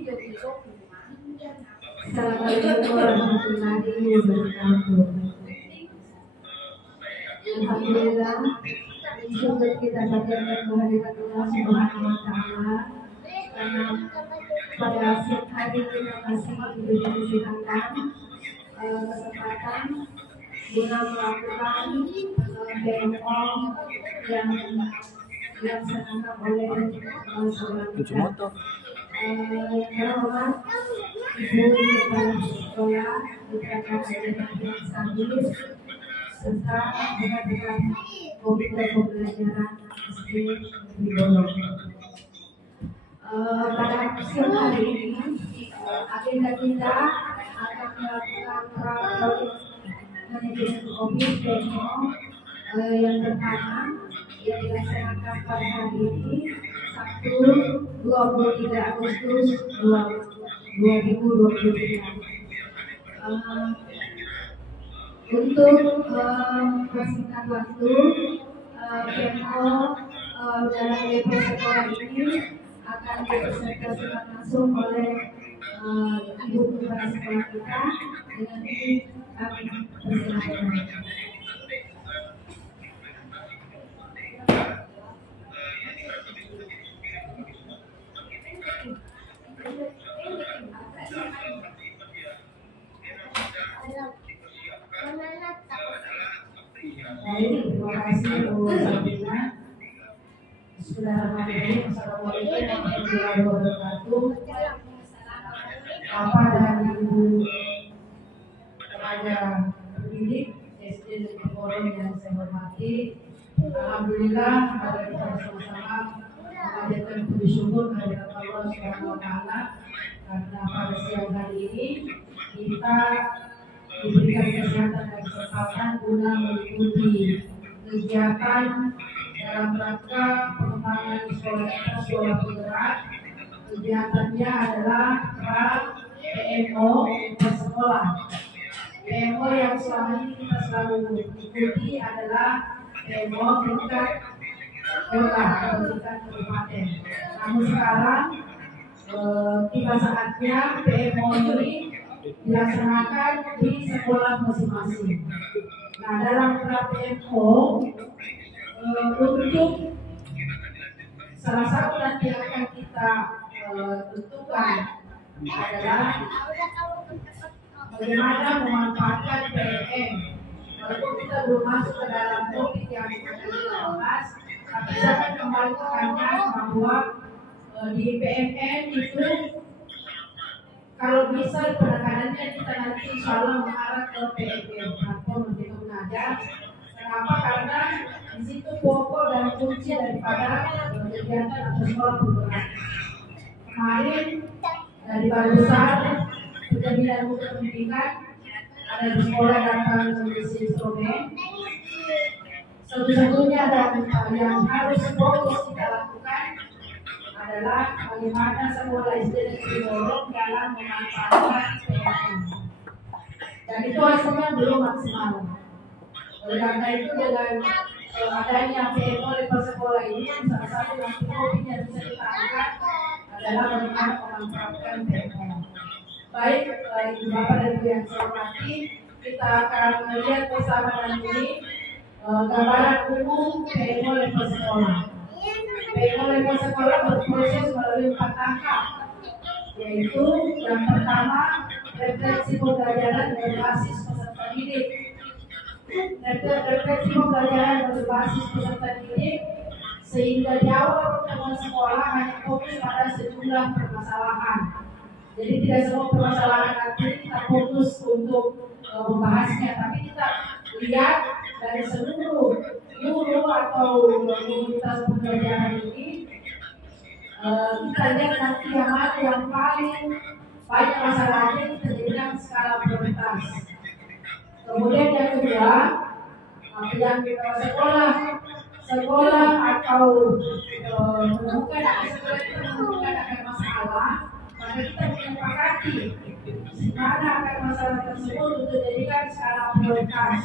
Assalamualaikum warahmatullahi wabarakatuh. Alhamdulillah, syukur kita panjatkan kehadirat Allah Subhanahu wa Ta'ala karena pada siang hari kita masih diberi kesehatan, kesempatan guna melakukan demo yang dilaksanakan oleh saudara kita. Yang terhormat Ibu Kepala Sekolah Putra Kabupaten Sambis serta rekan-rekan Komite Pembelajaran SD Wibowo. Pada siang hari ini agenda kita akan melakukan praktek manajemen COVID demo yang pertama yang dilaksanakan pada hari ini Sabtu 23 Agustus 2023. Untuk persingkat waktu, demo dalam demo sekolah ini akan dipresentasikan langsung oleh Ibu Kepala Sekolah kita. Dengan ini kami persilakan. Baik, terima kasih Bu Sabina. Bismillahirrahmanirrahim. Assalamualaikum warahmatullahi wabarakatuh. Bapak dan Ibu tenaga pendidik SD Negeri Porong yang saya hormati, alhamdulillah pada kita bersama-sama mengajarkan puji syukur kehadirat Allah Subhanahu wa Ta'ala karena pada siang hari ini kita diberikan kesehatan dan kesempatan guna mengikuti kegiatan dalam rangka pengembangan sekolah penggerak. Kegiatannya adalah PMO bersekolah. PMO yang selama ini kita selalu ikuti adalah PMO tingkat kota atau tingkat kabupaten. Namun sekarang tiba saatnya PMO ini dilaksanakan di sekolah masing-masing. Nah, dalam PMO untuk salah satu nanti akan kita tentukan adalah bagaimana memanfaatkan PMM. Walaupun kita belum masuk ke dalam topik yang akan kita bahas, tapi saya akan kembali tekankan bahwa di PMM itu kalau bisa penekanannya kita nanti insya Allah mengarah ke PMM atau Merdeka Mengajar. Kenapa? Karena di situ pokok dan kunci daripada kegiatan atau sekolah penggerak. Kemarin dari Balai Besar Penjaminan Mutu Pendidikan ada di sekolah datang mengisi instrumen. Satu-satunya dan yang harus fokus kita lakukan adalah bagaimana sekolah SD Negeri Porong dalam memanfaatkan PMM. Dan itu hasilnya belum maksimal. Oleh karena itu dengan adanya PMO di sekolah ini salah satu yang yang bisa kita angkat adalah bagaimana memanfaatkan PMO. Baik, Ibu Bapak dan Ibu yang saya hormati, kita akan melihat bersama nanti gambaran umum PMO level sekolah. PMO level sekolah berproses melalui 4 tahap, yaitu yang pertama refleksi pembelajaran berbasis peserta didik. Refleksi pembelajaran berbasis peserta didik sehingga di awal pertemuan sekolah hanya fokus pada sejumlah permasalahan. Jadi tidak semua permasalahan nanti kita fokus untuk membahasnya, tapi kita lihat dari seluruh guru atau komunitas pembelajaran ini, kita lihat nanti yang mana yang paling banyak masalahnya kita jadikan skala prioritas. Kemudian yang kedua, yang sekolah atau menemukan akar masalah, maka kita menyepakati di mana akar masalah tersebut untuk dijadikan skala prioritas.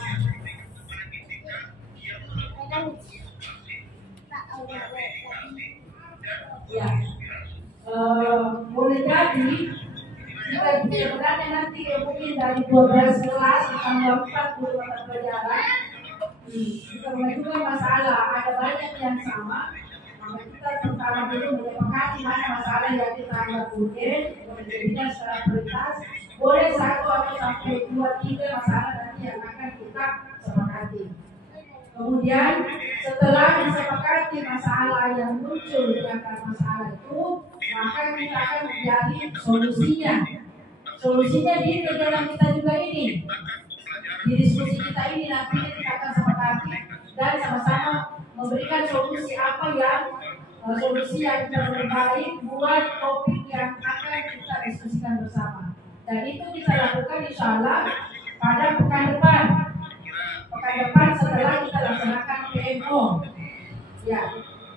Ya, boleh jadi Jadi jika sebenarnya nanti mungkin dari 12 kelas ditambah 40 mata pelajaran, kita mengajukan masalah ada banyak yang sama. Maka kita pertama dulu menyepakati mana masalah yang kita anggap urgen, menjadikan secara prioritas. Boleh 1 atau sampai 2, 3 masalah nanti yang akan kita sepakati. Kemudian setelah disepakati masalah yang muncul di akar masalah itu, maka kita akan mencari solusinya. Solusinya di kegiatan kita juga ini. Di diskusi kita ini nanti kita akan sepakati dan sama-sama memberikan solusi apa yang terbaik buat topik yang akan kita diskusikan bersama. Dan itu kita lakukan insya Allah pada pekan depan. Pekan depan setelah kita laksanakan PMO. Ya,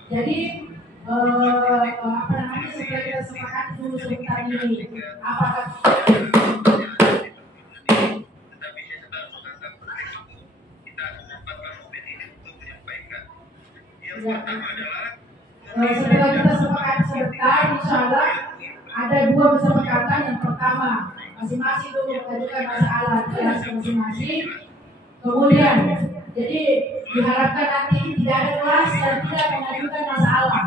jadi supaya kita sepakati dulu sebentar ini. Apakah setelah kita sepakati sebentar, insya Allah ada 2 kesepakatan. Yang pertama, masing-masing dulu mengajukan masalah kelas masing-masing. Kemudian, jadi diharapkan nanti tidak ada kelas yang tidak mengajukan masalah.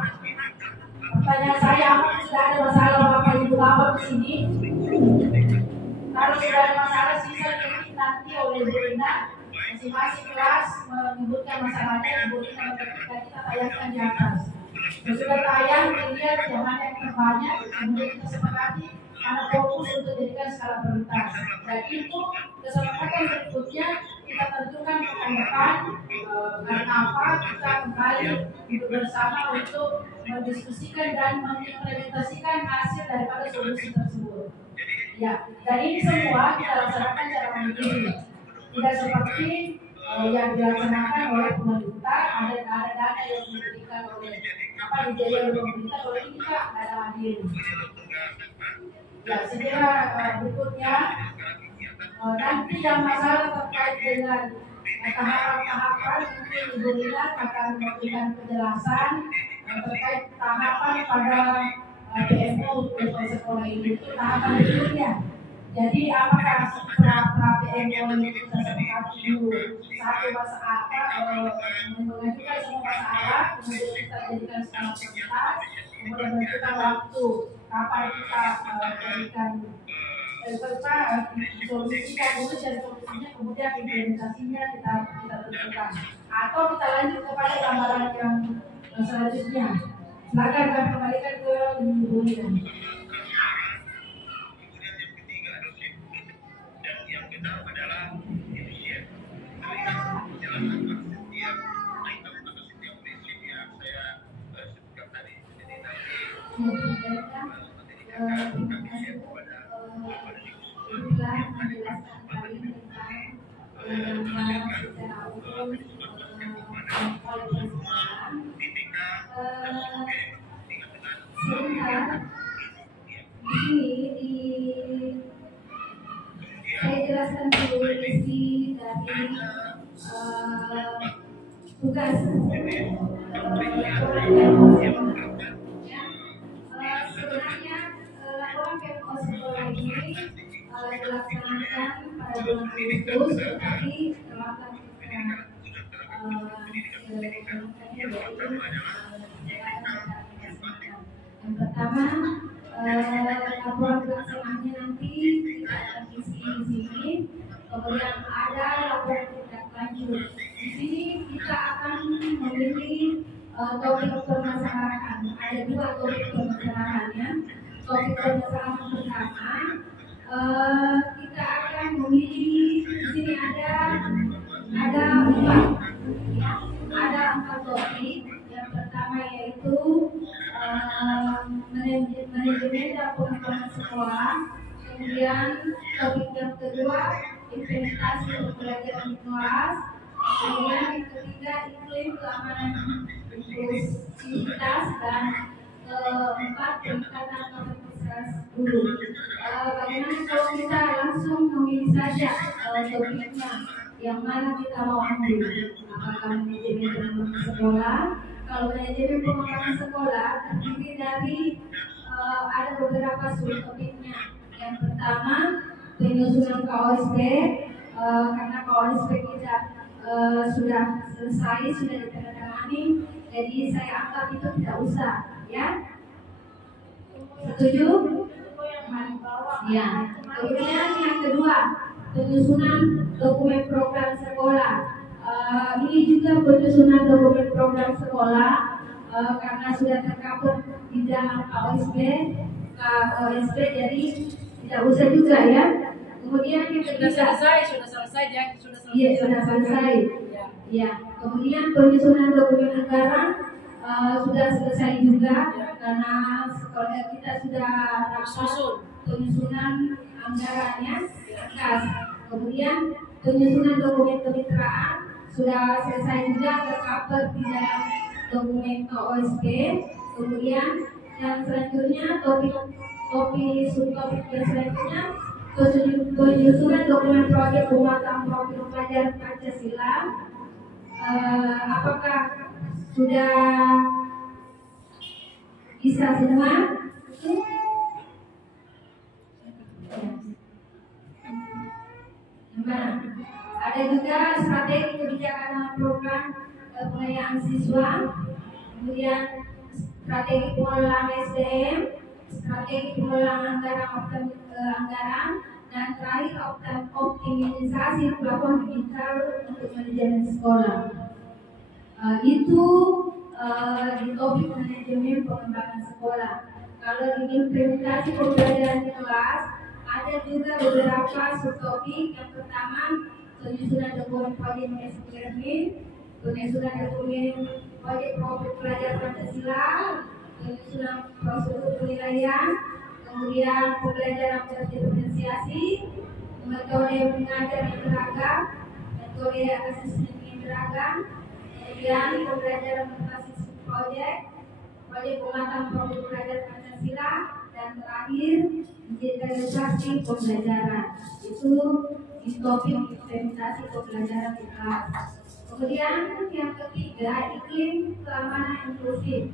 Pertanyaan saya, apakah sudah ada masalah Bapak Ibu Bapak di sini? Kalau sudah ada masalah, sisa nanti oleh Bu Rina, masing-masing kelas menyebutkan masalahnya, Bu Rina kita tayangkan di atas. Sesudah tayang, dilihat yang mana yang terbanyak, kemudian kita sepakati karena fokus untuk jadikan skala prioritas. Dan itu kesepakatan berikutnya kita tentukan pekan depan karena apa kita kembali duduk bersama untuk mendiskusikan dan mengimplementasikan hasil daripada solusi tersebut. Ya, dan ini semua kita laksanakan secara mandiri. Tidak seperti yang dilaksanakan oleh pemerintah, ada dana yang diberikan oleh dibiayai oleh pemerintah, oleh ini tidak ada mandiri. Ya, sekira berikutnya nanti yang masalah terkait dengan tahapan-tahapan nanti Ibu Rina akan memberikan penjelasan terkait tahapan pada PMO untuk sekolah ini, itu tahapan berikutnya. Jadi apakah setelah PMO ini kita sepakati dulu satu masalah mengajukan semua masalah, kemudian kita jadikan skala prioritas, kemudian menentukan waktu kapan kita jadikan solusikan dulu dan solusinya, kemudian implementasinya kita tentukan. Atau kita lanjut kepada gambaran yang selanjutnya. Silakan kami kembalikan ke Ibu Rina. Menjelaskan kali tentang secara umum sebentar saya jelaskan dulu isi dari tugas sebenarnya laporan PMO sekolah ini dilaksanakan pada bulan Agustus, tetapi terlambat yang pertama laporan pelaksanaannya nanti kita akan isi di sini, kemudian ada laporan tindak lanjut. Di sini kita akan memilih topik permasalahan. Ada 2 topik permasalahannya. Topik permasalahan pertama kita akan memilih, di sini ada 4 topik. Yang pertama yaitu manajemen dan pengembangan sekolah. Kemudian topik yang kedua implementasi pembelajaran di kelas. Kemudian yang ketiga iklim keamanan inklusivitas, dan keempat peningkatan kapasitas guru. Bagaimana kalau kita langsung memilih saja topiknya yang mana kita mau ambil? Apakah manajemen pengembangan sekolah? Kalau manajemen pengembangan sekolah terdiri dari ada beberapa subtopiknya. Yang pertama penyusunan KOSP, karena KOSP kita sudah selesai, sudah ditandatangani, jadi saya anggap itu tidak usah, ya. Setuju? Ya. Kemudian yang kedua, penyusunan dokumen program sekolah. Ini juga penyusunan dokumen program sekolah karena sudah tercover di dalam KOSP, jadi tidak usah juga, ya. Kemudian yang ketiga, sudah selesai ya. Iya, sudah selesai. Ya. Kemudian penyusunan dokumen anggaran sudah selesai juga, karena sekolah kita sudah rapat penyusunan anggarannya di atas. Kemudian penyusunan dokumen kemitraan sudah selesai juga, tercover di dalam dokumen KOSP. Kemudian yang selanjutnya topik subtopik selanjutnya penyusunan dokumen proyek penguatan profil pelajar Pancasila. Apakah sudah bisa semua? Ada juga strategi kebijakan program pengayaan siswa, kemudian strategi pengelolaan SDM, strategi pengelolaan anggaran, dan terakhir optimisasi plafon digital untuk manajemen sekolah. Itu di topik manajemen pengembangan sekolah. Kalau di implementasi pembelajaran di kelas, ada juga beberapa subtopik. Yang pertama, penyusunan dokumen proyek eksperimen, penyusunan dokumen proyek profil pelajar Pancasila, penyusunan prosedur penilaian, kemudian pembelajaran berdiferensiasi, metode mengajar yang beragam, metode asesmen yang beragam, kemudian pembelajaran berbasis proyek penguatan profil pelajar Pancasila, dan terakhir digitalisasi pembelajaran. Itu di topik implementasi pembelajaran di kelas. Kemudian yang ketiga, iklim keamanan inklusif.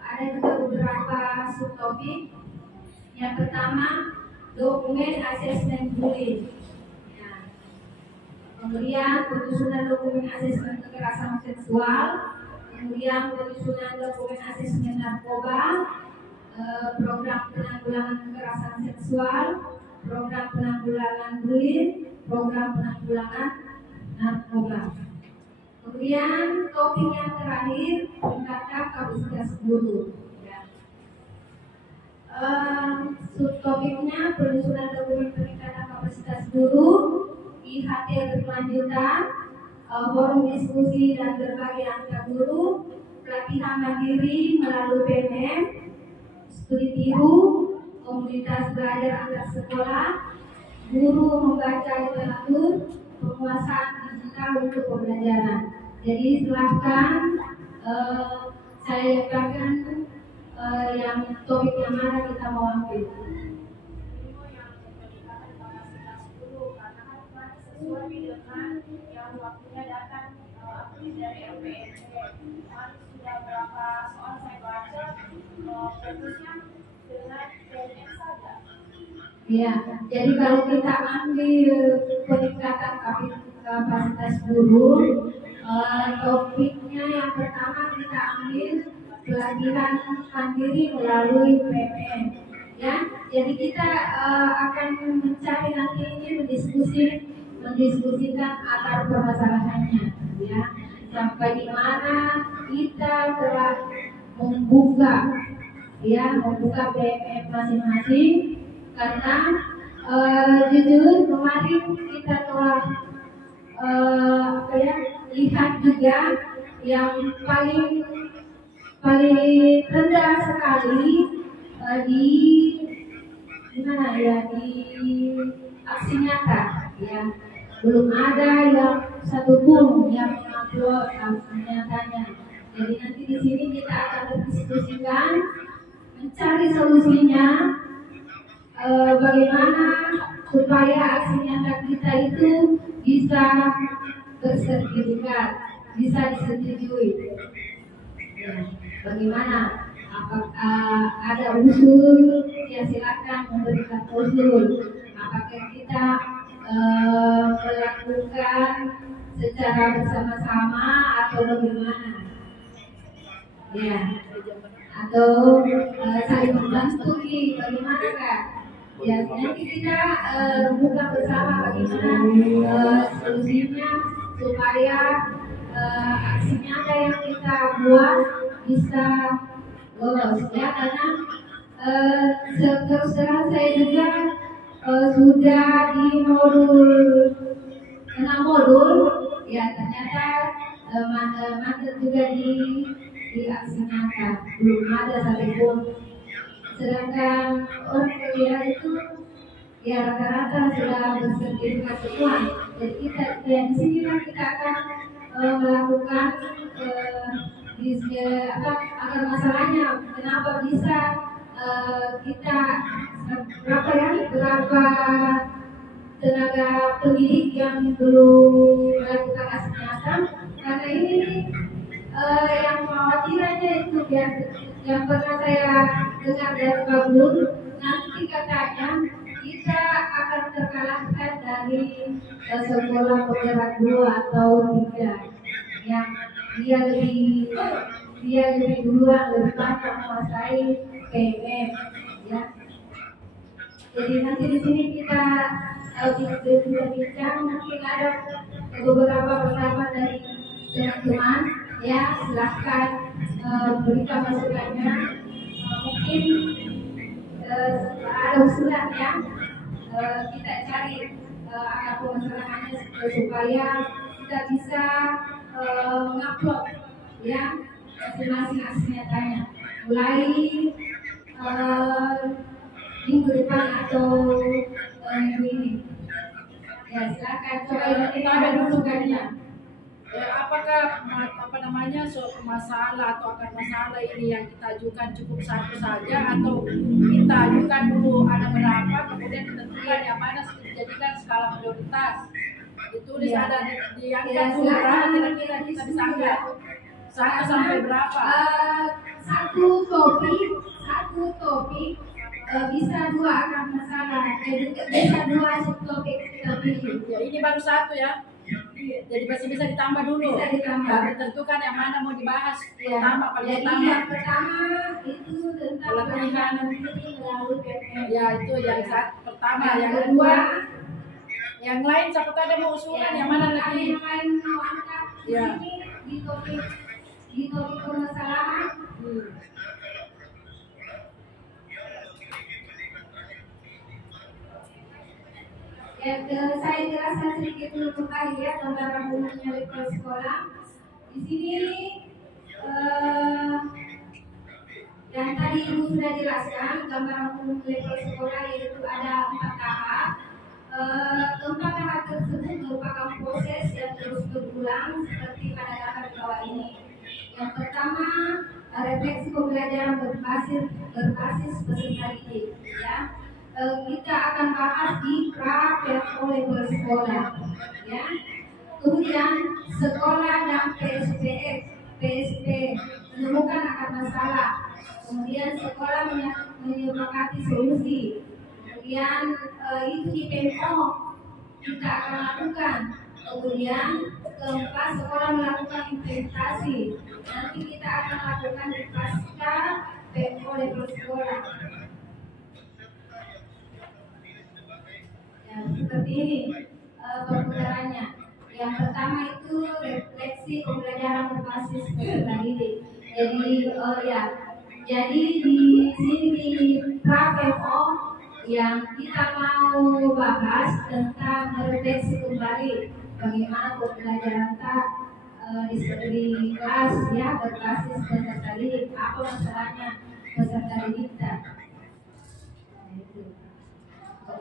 Ada juga beberapa subtopik. Yang pertama, dokumen asesmen bullying. Ya. Kemudian penyusunan dokumen asesmen kekerasan seksual. Kemudian penyusunan dokumen asesmen narkoba, program penanggulangan kekerasan seksual, program penanggulangan bullying, program penanggulangan narkoba. Kemudian topik yang terakhir, meningkatkan kapasitas guru. Ya. Subtopiknya penyusunan dokumen peningkatan kapasitas guru, IHT berkelanjutan, forum diskusi dan berbagai angka guru, pelatihan mandiri melalui PMM, studi tiru, komunitas belajar antar sekolah, guru membaca literatur, penguasaan digital untuk pembelajaran. Jadi silahkan saya letakkan yang topik yang mana kita mau ambil. Sesuai dengan yang waktunya datang dari LPNP. Sudah berapa soal saya baca, fokusnya dengan PNS saja. Ya, jadi kalau kita ambil peningkatan kapasitas guru, topiknya yang pertama kita ambil pelatihan mandiri melalui PMN. Ya, jadi kita akan mencari nanti ini mendiskusikan akar permasalahannya, ya, sampai di mana kita telah membuka PMN masing-masing, karena jujur kemarin kita telah lihat juga yang paling rendah sekali di mana ya, di aksi nyata, ya, belum ada yang satupun yang mengupload aksi nyatanya. Jadi nanti di sini kita akan berdiskusikan, mencari solusinya, bagaimana supaya aksi nyata kita itu bisa bersertifikat, bisa disetujui. Ya, bagaimana Apakah ada usul? Ya silakan memberikan usul. Apakah kita melakukan secara bersama-sama atau bagaimana? Ya, atau saling membantu bagaimana Kak? Ya nanti kita buka bersama bagaimana solusinya supaya aksi nyata yang kita buat bisa lolos ya, karena terus terang saya juga sudah di modul 6 modul ya, ternyata mandat juga di aksi nyata belum ada satupun. Sedangkan orang kuliah itu ya rata-rata sudah bersertifikat semua. Jadi kita di sini kita akan melakukan agar masalahnya kenapa bisa kita berapa tenaga pendidik yang belum melakukan aksi nyata, karena ini yang khawatirannya itu biasa yang pernah saya dengar dari Pak Bun, nanti katanya kita akan terkalahkan dari sekolah penggerak 2 atau 3 yang dia lebih duluan, lebih banyak menguasai PMM ya. Jadi nanti di sini kita bincang, mungkin ada beberapa pendapat dari teman-teman ya, silahkan berikan masukannya. Mungkin ada usulan ya, kita cari akar permasalahannya supaya kita bisa mengupload ya masing-masing aksi nyatanya mulai minggu depan atau minggu ini. Ya silakan coba kita ada masukannya. Apakah masalah atau akar masalah ini yang kita ajukan cukup satu saja, atau kita ajukan dulu ada berapa, kemudian ditentukan yang mana dijadikan skala prioritas, ditulis ada diangkat berapa, kira-kira kita bisa angkat 1 sampai berapa? Satu topik bisa 2 akar masalah, bisa 2 subtopik kita pilih. Ya, ini baru 1 ya. Jadi masih bisa ditambah dulu. Bisa ditambah. Baru tentukan yang mana mau dibahas. Ya. Paling utama. Yang pertama itu tentang pelatihan melalui PPM. Ya itu yang pertama. Yang kedua, yang lain siapa tahu ada mau usulan yang mana lagi? Yang lain mau angkat ya. Di topik permasalahan. Ya, saya jelaskan sedikit dulu kembali ya gambaran umumnya level sekolah. Di sini yang tadi Ibu sudah jelaskan gambaran umum level sekolah, yaitu ada 4 tahap. 4 tahap tersebut merupakan proses yang terus berulang seperti pada gambar di bawah ini. Yang pertama, refleksi pembelajaran berbasis peserta didik ya. Kita akan bahas di pra-PFO level sekolah ya. Kemudian sekolah dan PSP menemukan akar masalah. Kemudian sekolah menyepakati solusi. Kemudian itu di PMO kita akan lakukan. Kemudian keempat, sekolah melakukan implementasi. Nanti kita akan lakukan di pasca PMO level sekolah. Ya, seperti ini perputarannya. Yang pertama itu refleksi pembelajaran berbasis peserta didik. Jadi di sini di pra-PMO yang kita mau bahas tentang refleksi kembali bagaimana pembelajaran di kelas ya berbasis peserta didik, apa masalahnya peserta didik kita.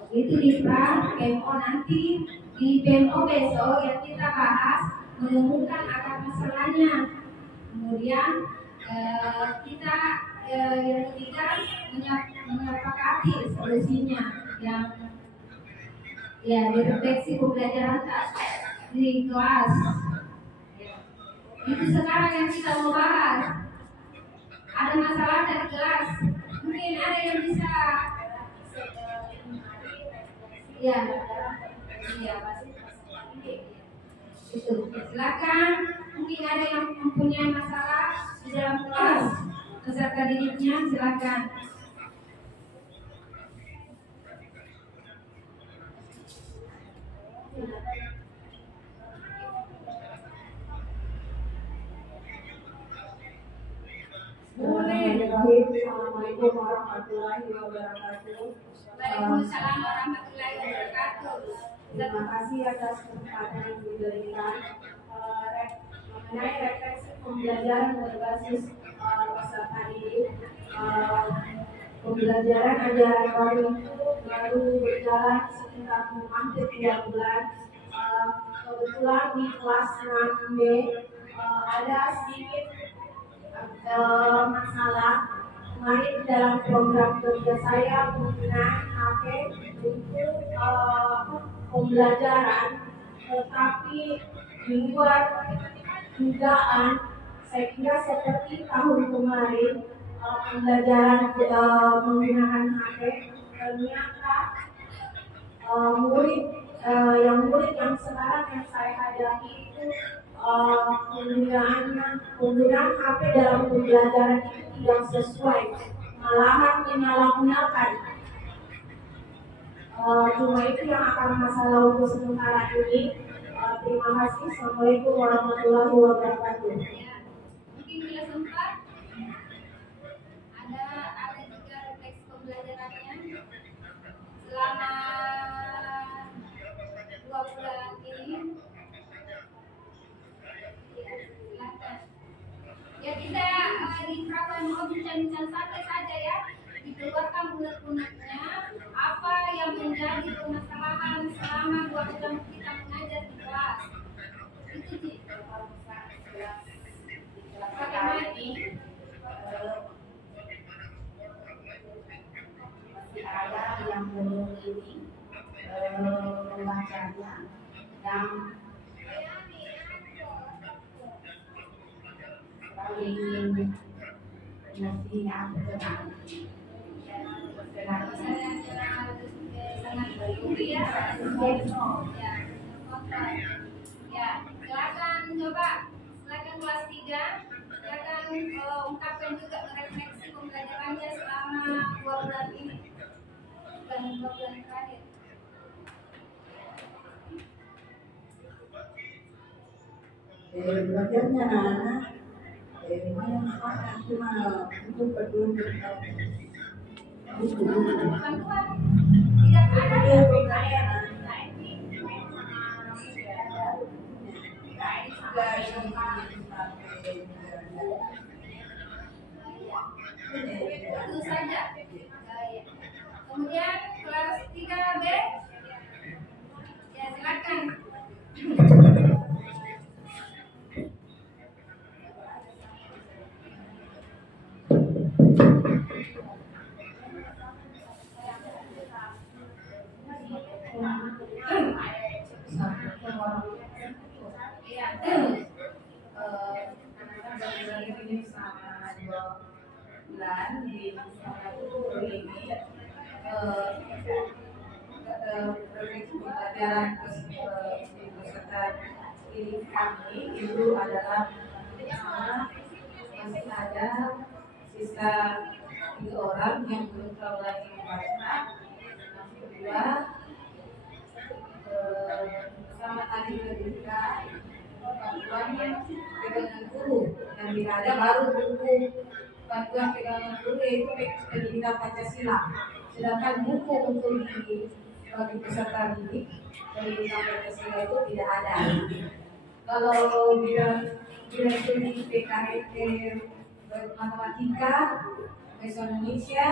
Itu di PMO. Nanti di PMO besok yang kita bahas menemukan akar masalahnya. Kemudian kita yang ketiga menyepakati solusinya yang ya direfleksi pembelajaran di kelas. Itu sekarang yang kita mau bahas. ada masalah dari kelas. Mungkin ada yang bisa ya, iya pasti itu. Silakan. Mungkin ada yang mempunyai masalah di dalam kelas peserta didiknya, silakan. Assalamualaikum warahmatullahi wabarakatuh. Waalaikumsalam warahmatullahi wabarakatuh. Terima kasih atas kesempatan yang diberikan mengenai refleksi pembelajaran berbasis peserta didik. Pembelajaran ajaran baru itu baru berjalan sekitar hampir 3 bulan. Kebetulan di kelas 6B ada sedikit masalah. Kemarin dalam program kerja saya penggunaan HP untuk pembelajaran, tetapi di luar dugaan, saya kira seperti tahun kemarin pembelajaran menggunakan HP, ternyata murid yang sekarang yang saya hadapi itu penggunaan HP dalam pembelajaran itu tidak sesuai, malahan menyalahgunakan. Cuma itu yang akan masalah untuk sementara ini. Terima kasih. Assalamualaikum warahmatullahi wabarakatuh. Mungkin bila sempat ada juga refleksi pembelajarannya selama 2 bulan ini. Ya kita di program mau bincang-bincang santai saja ya, dikeluarkan bulat-bulatnya apa yang menjadi permasalahan selama 2 bulan kita mengajar di kelas. Itu sih. Bagaimana ini? Masih ada yang belum ini membacanya dan ingin mestinya berkenan. Sangat baik ya. Ya, silakan coba. Silakan kelas 3. Silakan ungkapkan juga refleksi pembelajarannya selama 2 bulan ini. Dan 2 bulan terakhir. Belajarnya anak-anak lumayan semangat, cuma untuk petunjuk Bantuan tidak ada. Itu saja. Kemudian kelas 3B. Ya, silakan. ini selama 2 bulan di salah satu ini refleksi pembelajaran peserta didik kami itu adalah masih ada sisa 3 orang yang belum terlalu lagi membaca. Yang kedua, sama tadi ketika bantuan pegangan guru yang tidak ada baru buku bantuan pegangan guru yaitu pendidikan Pancasila. Sedangkan buku untuk bagi peserta didik pendidikan Pancasila itu tidak ada. Kalau bidang studi PKRT matematika, bahasa Indonesia,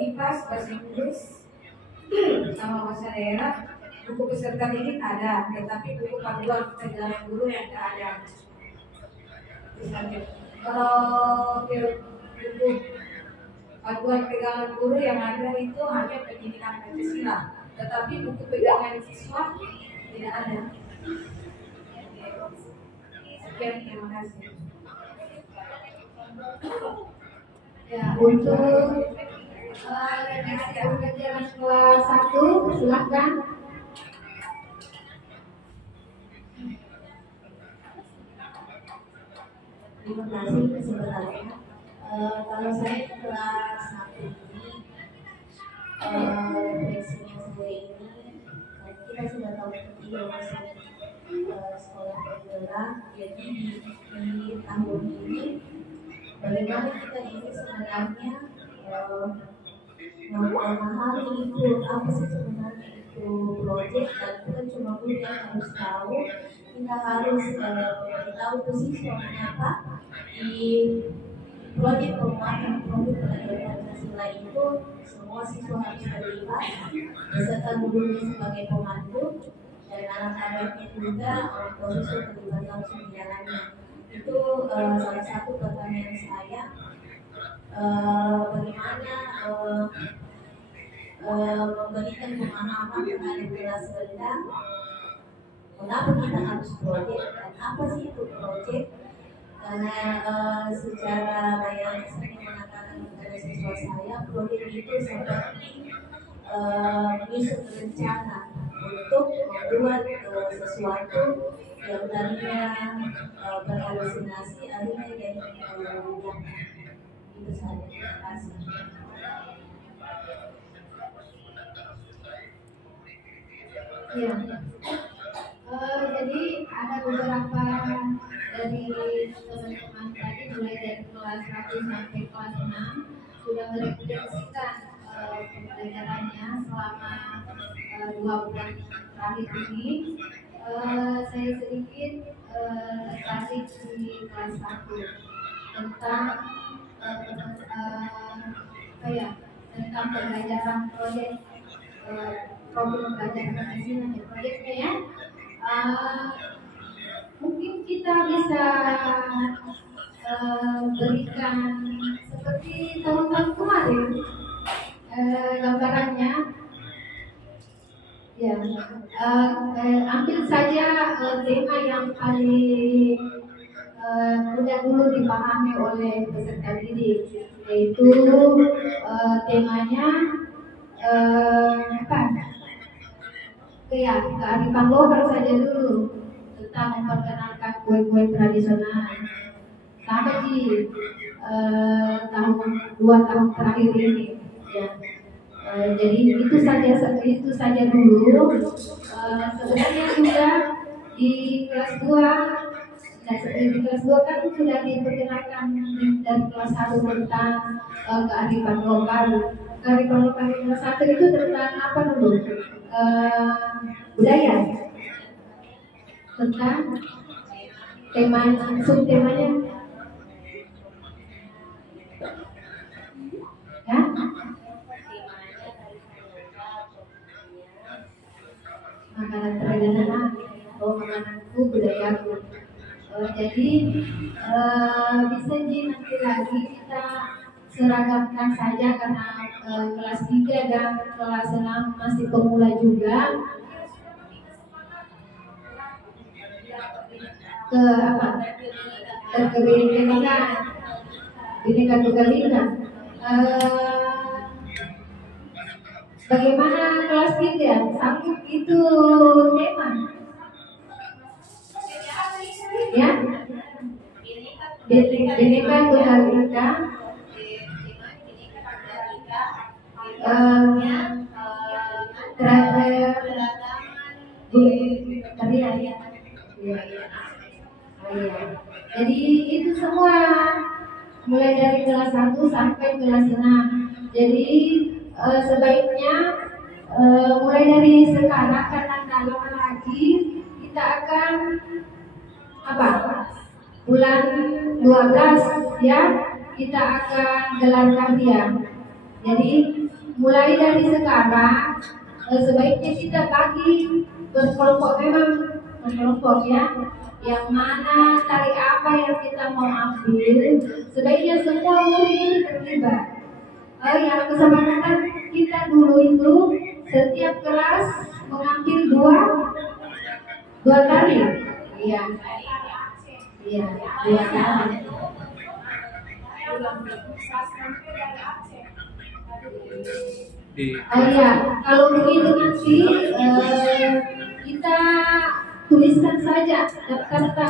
IPAS, bahasa Inggris, sama bahasa daerah, buku peserta didik ada, tetapi buku panduan pegangan guru yang tidak ada. Kalau buku panduan pegangan guru yang ada itu hanya pendidikan Pancasila, tetapi buku pegangan siswa tidak ada. Sekian, terima kasih. Ya, untuk redaksi pembelajaran kelas 1, silahkan. Terima kasih kesempatannya. Kalau saya di kelas 1 ini, refleksinya saya ini, kita sudah tahu seperti masuk sekolah penggerak. Jadi di tahun ini, bagaimana kita ini sebenarnya memahami itu apa sih sebenarnya itu proyek, dan bukan cuma guru yang harus tahu, kita harus tahu itu siswanya apa di proyek pembuatan produk pelajaran Pancasila itu. Semua siswa harus terlibat beserta gurunya sebagai pemandu, dan anak-anaknya juga orang tua siswa terlibat langsung di dalamnya. Itu salah satu pertanyaan saya, bagaimana memberikan pemahaman terhadap kelas rendah, kenapa kita harus proyek dan apa sih itu proyek. Karena secara bayangan saya mengatakan kepada siswa saya, proyek itu seperti menyusun rencana untuk membuat sesuatu yang tadinya berhalusinasi akhirnya jadi nyata. Itu saja. Terima kasih. Ya. Jadi ada beberapa dari teman-teman tadi, mulai dari kelas 1 sampai kelas 6 sudah merefleksikan pembelajarannya selama 2 bulan terakhir ini. Saya sedikit tertarik di kelas 1 tentang tentang pembelajaran proyek, problem pelajaran Pancasila dan proyeknya ya. Mungkin kita bisa berikan seperti tahun-tahun kemarin gambarannya. Ya, ambil saja tema yang paling mudah dulu dipahami oleh peserta didik, yaitu temanya kearifan lokal saja dulu, tentang memperkenalkan kue-kue tradisional. Sampai di tahun 2 tahun terakhir ini, ya. Jadi itu saja dulu. Sebenarnya juga di kelas 2, di kelas 2 kan sudah diperkenalkan dari kelas 1 tentang kearifan lokal. Kearifan lokal di kelas 1 itu tentang apa dulu? Budaya. Tentang subtemanya ya? Makanan tradisional, makananku, budayaku. Jadi bisa nanti lagi kita seragamkan saja, karena kelas 3 dan kelas 6 masih pemula juga. Bineka Tunggal Ika. Bagaimana kelas 3? Sanggup itu tema? Ya? Bineka Tunggal Ika. Jadi itu semua mulai dari kelas 1 sampai kelas 6. Jadi sebaiknya mulai dari sekarang, karena kalau lagi kita akan bulan 12 ya, kita akan gelar karya. Jadi mulai dari sekarang sebaiknya kita bagi berkelompok, memang berkelompok ya. Yang mana dari apa yang kita mau ambil, sebaiknya semua murid itu terlibat. Yang kesepakatan kita dulu itu setiap kelas mengambil dua kali. Iya, 2 kali. di Oh iya, kalau begitu nanti kita tuliskan saja daftar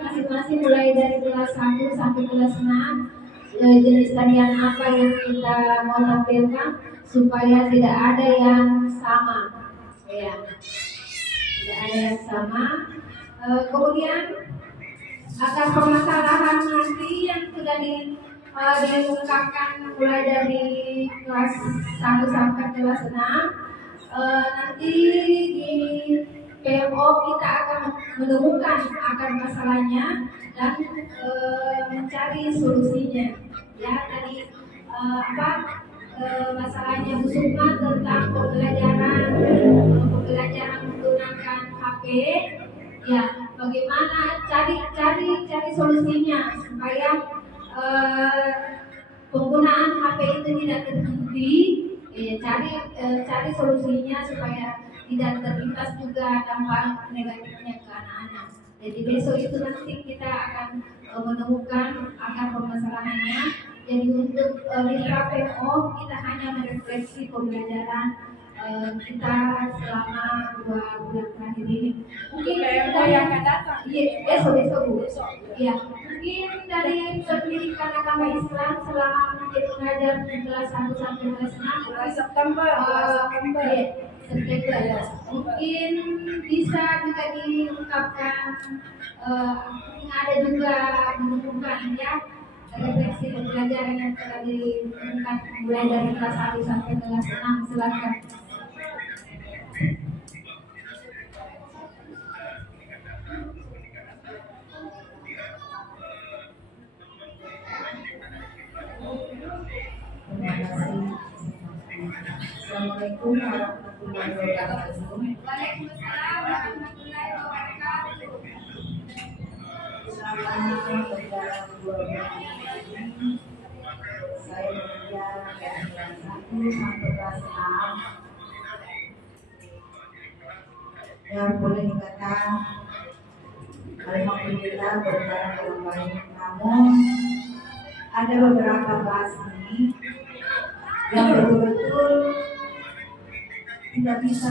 masing-masing mulai dari kelas 1 sampai kelas 6 jenis tarian apa yang kita mau tampilkan supaya tidak ada yang sama, ya, tidak ada yang sama. Kemudian akan permasalahan nanti yang sudah diungkapkan mulai dari kelas 1 sampai kelas 6 nanti di PMO kita akan menemukan akar masalahnya dan mencari solusinya. Ya, tadi masalahnya Bu Sukma tentang pembelajaran menggunakan HP. Ya, bagaimana cari solusinya supaya penggunaan HP itu tidak terhenti. Cari solusinya supaya tidak terlintas juga dampak negatifnya ke anak-anak. Jadi besok itu nanti kita akan menemukan akar permasalahannya. Jadi untuk mitra PMO kita hanya merefleksi pembelajaran kita selama 2 bulan terakhir ini. Mungkin PMO yang akan datang. Iya, besok Bu. Iya, mungkin dari pendidikan agama Islam selama menjadi pengajar di kelas 1 sampai kelas 6 Bulan September. September ya. Mungkin bisa juga diungkapkan ada juga menemukan ya refleksi pembelajaran yang telah ditemukan mulai dari kelas 1 sampai kelas 6. Silakan. Assalamualaikum warahmatullahi wabarakatuh. Waalaikumsalam warahmatullahi wabarakatuh. Selama berjalan 2 bulan ini, saya mengajar dari kelas 1 sampai kelas 6. Yang boleh dikatakan alhamdulillah berjalan dengan baik. Namun ada beberapa kelas ini yang betul-betul tidak bisa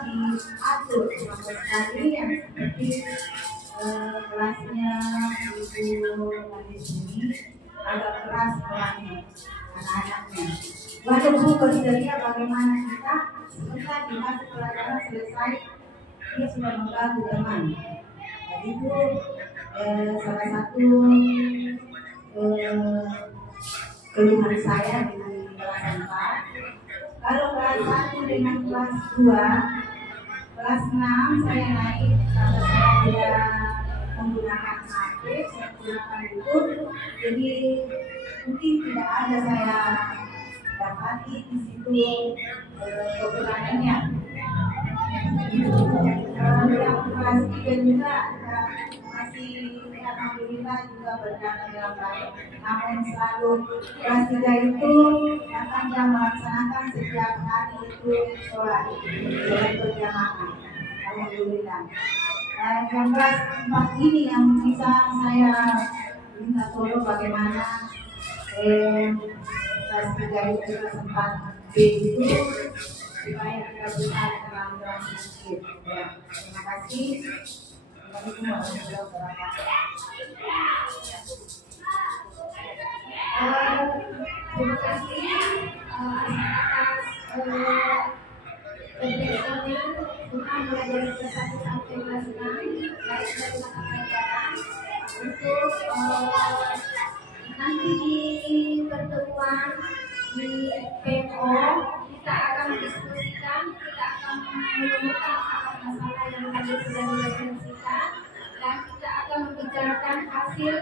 diatur sama sekali, yang seperti kelasnya Ibu Manis ini agak keras orangnya, anak-anaknya. Waduh Bu, bersedia bagaimana kita sebentar di masa pelajaran selesai dia sudah mengganggu teman. Jadi Bu, salah satu keluhan saya di kelas 4, kalau kelas 1 dengan kelas 2, kelas 6 saya naik karena saya tidak menggunakan HP, saya menggunakan YouTube, jadi mungkin tidak ada saya dapati di situ kekurangannya. Yang kelas 3 juga masih alhamdulillah juga berjalan dengan baik. Namun selalu kelas 3 itu akan melaksanakan setiap hari itu sholat berjamaah. Alhamdulillah. Yang kelas 4 ini yang bisa saya minta tolong bagaimana kelas 3 itu kelas 4B itu supaya kita bisa terang-terang sedikit. Ya, terima kasih. Terima kasih atas penjelasannya tentang mulai dari kelas 1 sampai kelas 6 baik dari mata pelajaran untuk nanti di pertemuan di PMO kita akan diskusikan, kita akan menemukan akar masalah yang tadi sudah direferensikan dan kita akan membicarakan hasil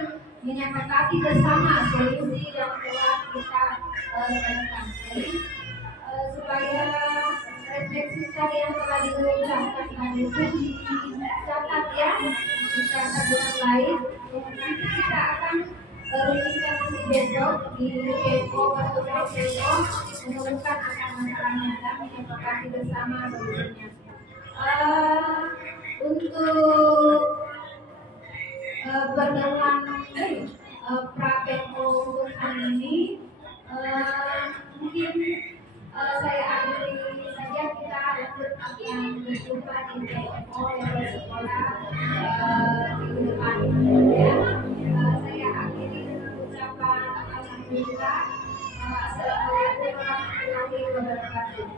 menyepakati bersama solusi yang telah kita temukan. Jadi supaya refleksi tadi yang telah diucapkan tadi itu dicatat ya, dicatat dengan baik. Nanti kita akan rumuskan nanti besok di PMO atau PMO menemukan akar masalahnya dan menyepakati bersama solusinya. Untuk pertemuan pra PMO untuk hari ini mungkin saya akhiri saja, kita lanjut yang berjumpa di TFO level sekolah minggu depan ya. Saya akhiri dengan ucapan alhamdulillah. Assalamualaikum warahmatullahi wabarakatuh.